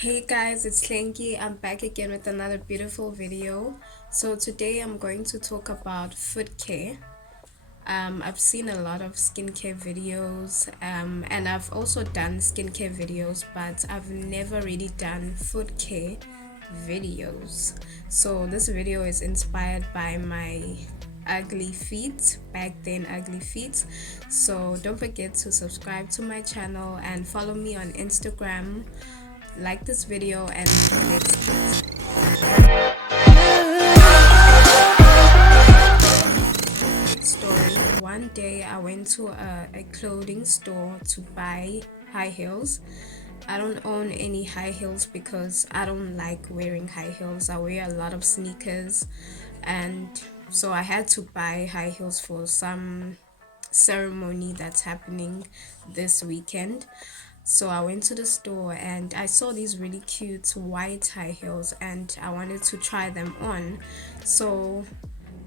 Hey guys, it's Lenki. I'm back again with another beautiful video. So today I'm going to talk about foot care. I've seen a lot of skincare videos, and I've also done skincare videos, but I've never really done foot care videos. So this video is inspired by my ugly feet, back then ugly feet. So don't forget to subscribe to my channel and follow me on Instagram. Like this video and let's get story. One day I went to a clothing store to buy high heels. I don't own any high heels because I don't like wearing high heels. I wear a lot of sneakers, and so I had to buy high heels for some ceremony that's happening this weekend. So I went to the store and I saw these really cute white high heels and I wanted to try them on. So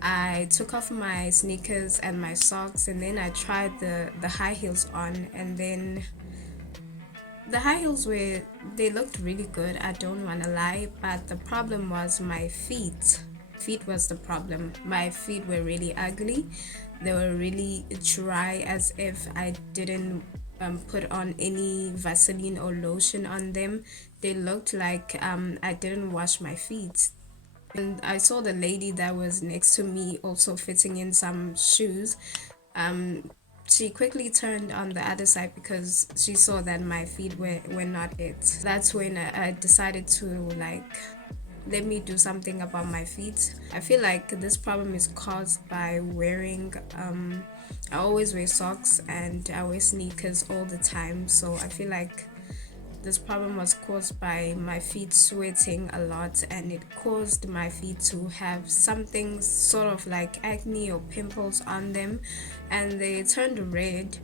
I took off my sneakers and my socks and then I tried the high heels on, and then the high heels they looked really good, I don't want to lie, but the problem was my feet. Feet was the problem. My feet were really ugly. They were really dry, as if I didn't put on any Vaseline or lotion on them. They looked like I didn't wash my feet. And I saw the lady that was next to me also fitting in some shoes. um she quickly turned on the other side because she saw that my feet were not it. That's when I decided to, like, let me do something about my feet. I feel like this problem is caused by wearing I always wear socks and I wear sneakers all the time, so I feel like this problem was caused by my feet sweating a lot, and it caused my feet to have something sort of like acne or pimples on them, and they turned red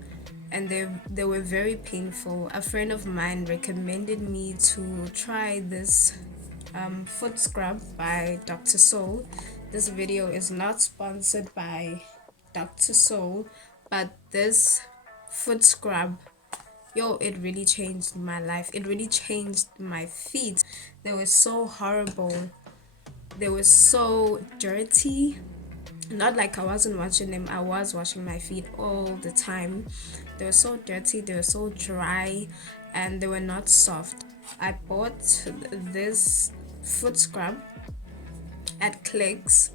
and they were very painful. A friend of mine recommended me to try this foot scrub by Dr. Soul. This video is not sponsored by Dr. Soul, but this foot scrub, yo, it really changed my life. It really changed my feet. They were so horrible. They were so dirty. Not like I wasn't washing them, I was washing my feet all the time. They were so dirty, they were so dry, and they were not soft. I bought this foot scrub at Clicks.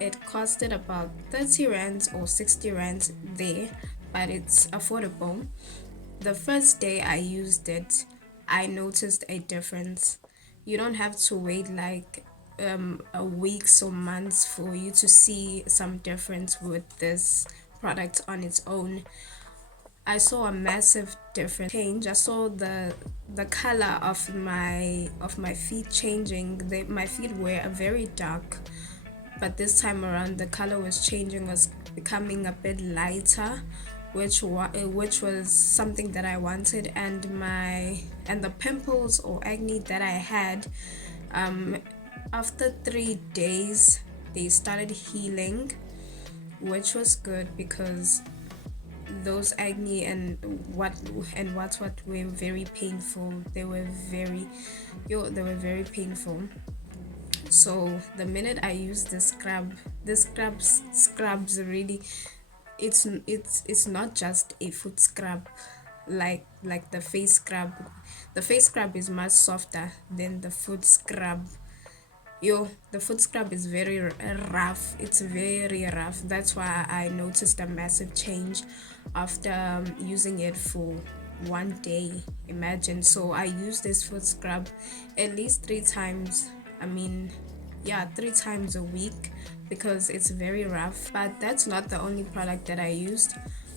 It costed about 30 rands or 60 rands there, but it's affordable. The first day I used it, I noticed a difference. You don't have to wait like a weeks or months for you to see some difference with this product on its own. I saw a massive difference change. I saw the color of my feet changing. My feet were very dark, but this time around the color was changing, was becoming a bit lighter, which was something that I wanted. And the pimples or acne that I had, after 3 days they started healing, which was good because those acne and what were very painful. They were very painful. So the minute I used this scrubs really, it's not just a foot scrub like the face scrub. The face scrub is much softer than the foot scrub. The foot scrub is very rough. It's very rough. That's why I noticed a massive change after using it for one day. Imagine. So I use this foot scrub at least 3 times. I mean, yeah, 3 times a week because it's very rough. But that's not the only product that I used.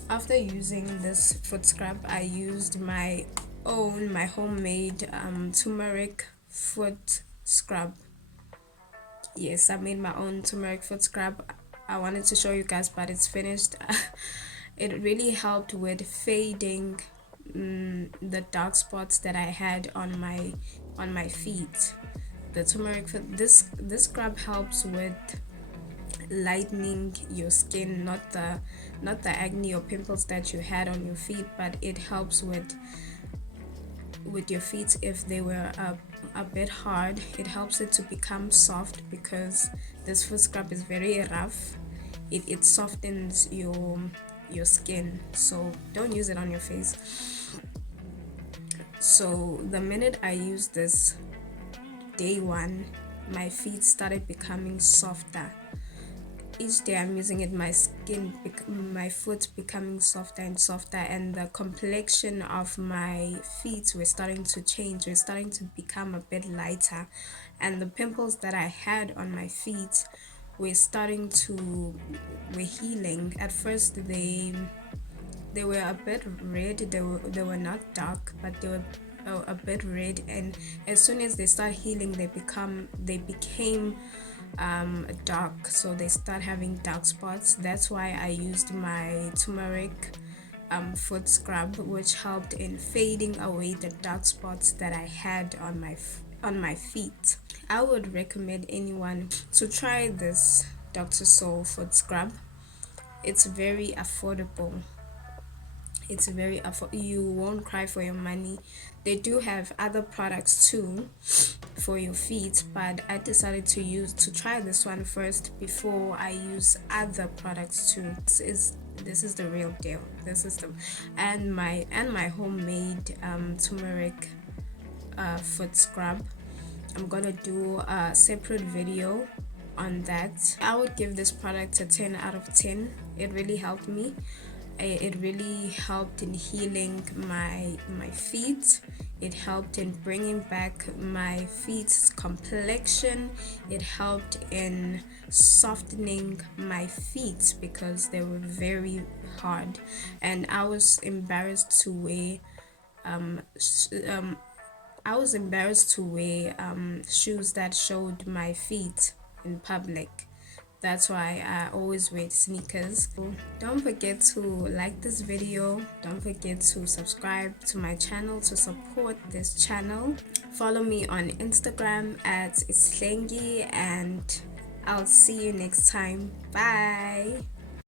After using this foot scrub, I used my homemade turmeric foot scrub. Yes, I made my own turmeric foot scrub. I wanted to show you guys, but it's finished. It really helped with fading the dark spots that I had on my feet. The turmeric foot, this scrub helps with lightening your skin, not the acne or pimples that you had on your feet, but it helps with with your feet if they were a bit hard. It helps it to become soft because this foot scrub is very rough. It softens your skin, so don't use it on your face. So the minute I used this, day one, my feet started becoming softer. Each day I'm using it, my foot becoming softer and softer, and the complexion of my feet were starting to change. We're starting to become a bit lighter, and the pimples that I had on my feet were healing. At first they were a bit red. They were not dark, but they were a bit red, and as soon as they start healing, they became dark, so they start having dark spots. That's why I used my turmeric foot scrub, which helped in fading away the dark spots that I had on my feet. I would recommend anyone to try this Dr. Soul foot scrub. It's very affordable. You won't cry for your money. They do have other products too for your feet, but I decided to try this one first before I use other products too. This is the real deal. This is the and my homemade turmeric foot scrub. I'm gonna do a separate video on that. I would give this product a 10 out of 10. It really helped me. It really helped in healing my feet. It helped in bringing back my feet's complexion. It helped in softening my feet because they were very hard, and I was embarrassed to wear shoes that showed my feet in public. That's why I always wear sneakers. So don't forget to like this video. Don't forget to subscribe to my channel to support this channel. Follow me on Instagram at Islengi, and I'll see you next time. Bye.